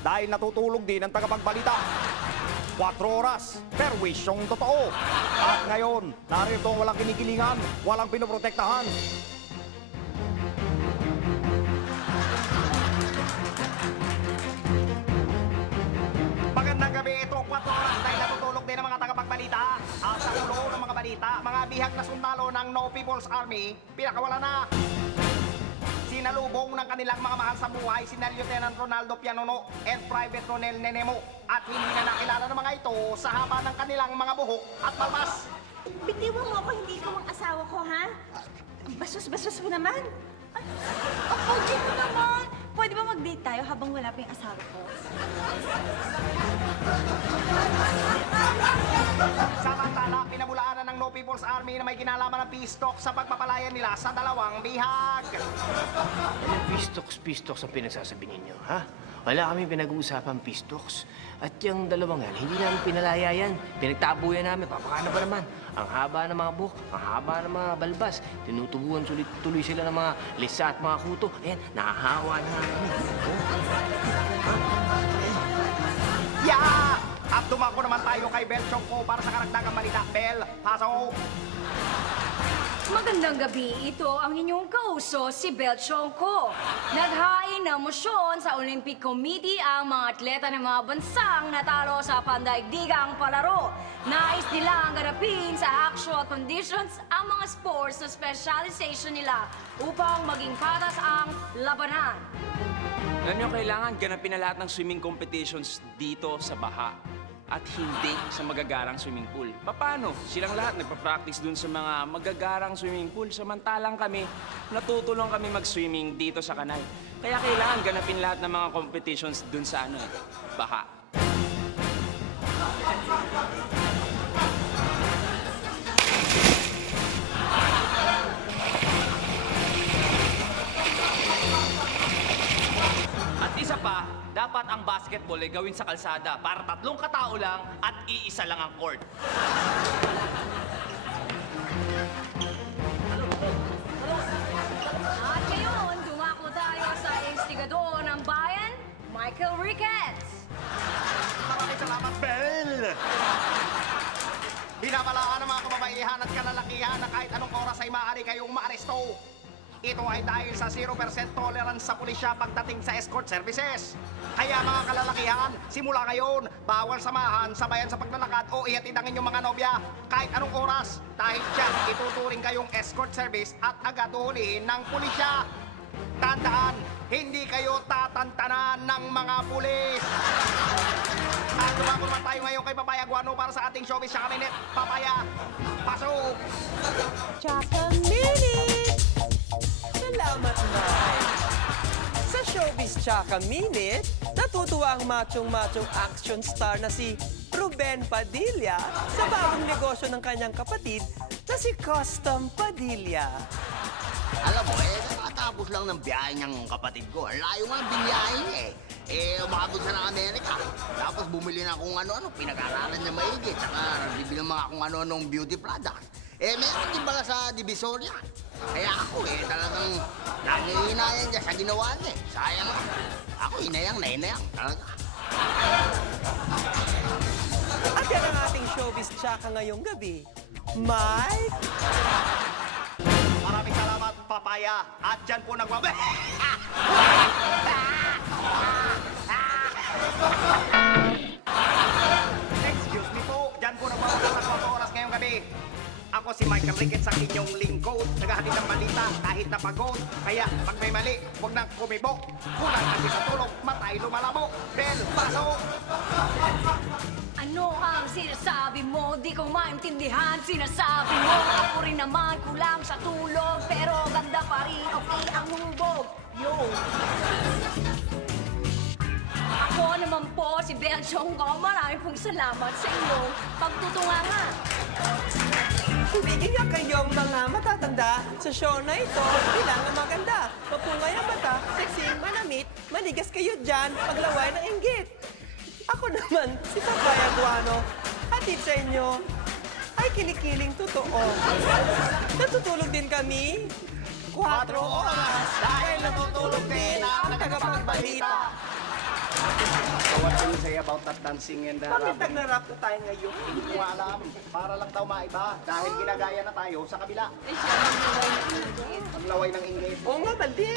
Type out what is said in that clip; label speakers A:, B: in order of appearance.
A: dahil natutulog din ang tagapagbalita. 4 oras, perwisyong totoo. At ngayon, narito ang walang kinikilingan, walang pinoprotektahan. Magandang gabi, ito 4 oras dahil natutulog din ang mga tagapagbalita. At sa ulo ng mga balita, mga bihag na sundalo ng No People's Army, pinakawala na. Sinalubong ng kanilang mga mahal sa buhay sina Lieutenant Ronaldo Pianono and Private Ronel Nenemo at hindi na nakilala ng mga ito sa haba ng kanilang mga buhok at balbas.
B: Bitiwan mo ako, hindi ko ang asawa ko, ha? Basos-basos mo naman. Ay, ako, dito naman. Pwede ba mag-date tayo habang wala pa yung asawa ko?
A: Samantala, pinabulaanan People's Army na may kinalaman ng talk sa pagpapalaya nila sa dalawang bihag.
C: Pistoks-pistoks ang pinagsasabi ninyo, ha? Wala kami pinag-uusapan pistoks. At yung dalawang yan, hindi namin pinalaya yan. Pinagtabuyan namin, papakana pa naman. Ang haba ng mga buhok, ang haba ng mga balbas. Tinutubuan sulit tuloy sila ng mga lisa at mga kuto. Ayan, nahahawa na kami.
A: Yeah! At dumako naman tayo kay Bel Chongko para sa karagdagang balita. Bel, pasok!
D: Magandang gabi. Ito ang inyong kauso, si Belchong Ko. Naghain ng mosyon sa Olympic Committee ang mga atleta ng mga bansang natalo sa pandaigdigang palaro. Nais nilang ganapin sa actual conditions ang mga sports na specialization nila upang maging patas ang labanan.
E: Alam nyo, kailangan ganapin na lahat ng swimming competitions dito sa Baha at hindi sa magagarang swimming pool. Paano? Silang lahat nagpa-practice dun sa mga magagarang swimming pool samantalang kami natutulong kami mag-swimming dito sa kanal. Kaya kailangan ganapin lahat ng mga competitions dun sa ano, eh, Baha.
F: Dapat ang basketball ay gawin sa kalsada para tatlong katao lang at iisa lang ang court.
D: At ngayon, dumako tayo sa instigador ng bayan, Michael Ricketts.
A: Maraming salamat, Bel! Binabalaan ng mga kababaihan at kalalakihan na kahit anong oras ay maaari kayong maaresto. Ito ay dahil sa 0% tolerance sa pulisya pagdating sa escort services. Kaya mga kalalakihan, simula ngayon, bawal samahan, sabayan sa paglalakad o ihatid ang inyong mga nobya kahit anong oras. Dahil dyan, ituturing kayong escort service at agad uhulihin ng pulisya. Tandaan, hindi kayo tatantanan ng mga pulis. At lumako naman tayo ngayon kay Papaya Guano para sa ating showbiz siya minute. Papaya, pasok!
G: Chaka Minute! Salamat, Mike! Sa Showbiz Chaka Minute, natutuwa ang machong-machong action star na si Ruben Padilla sa bagong negosyo ng kanyang kapatid na si Custom Padilla.
H: Alam mo, eh, nakatapos lang ng biyahe niyang kapatid ko. Ang layo nga ng niya eh. Eh, umabot siya ng Amerika. Tapos bumili na kung ano-ano, pinag-aralan niya maigi. Tsaka nagbibili ng mga kung ano-anong beauty products. Eh, meron din pala sa Divisoria. Kaya ako eh, talagang nangihinayan niya sa ginawa niya eh. Sayang lang. Ako, inayang na inayang. Talaga.
G: At yan ang ating Showbiz Chaka ngayong gabi. Mike,
A: Maraming salamat, Papaya. At dyan po nagwabe. Ricketts ang inyong lingkod. Naghahatid ng balita kahit napagod. Kaya pag may mali, huwag nang kumibok. Kulang ang tulog, matay lumalabo. Bel, pasok!
D: Ano ang sinasabi mo? Di ko maintindihan Sinasabi mo Ako rin naman kulang sa tulog Pero ganda pa rin Okay ang hubog Yo! Si Belchong ko Maraming pong salamat sa inyong pagtutunganga
G: tumigil nga kayong mga matatanda sa show na ito bilang ang maganda. Mapungay ang mata, sexy, manamit, manigas kayo dyan, paglaway ng inggit. Ako naman, si Papaya Guano, hatid sa inyo ay kinikiling totoo. Natutulog din kami. 4 oras dahil natutulog din ang tagapagbalita.
A: So what can you say about that dancing and uh,
G: Bakit nagnarap na tayo ngayon?
A: Hindi ko alam. Para lang daw maiba. Dahil ginagaya na tayo sa kabila. Paglaway ng inggit.
G: Oo nga, mali.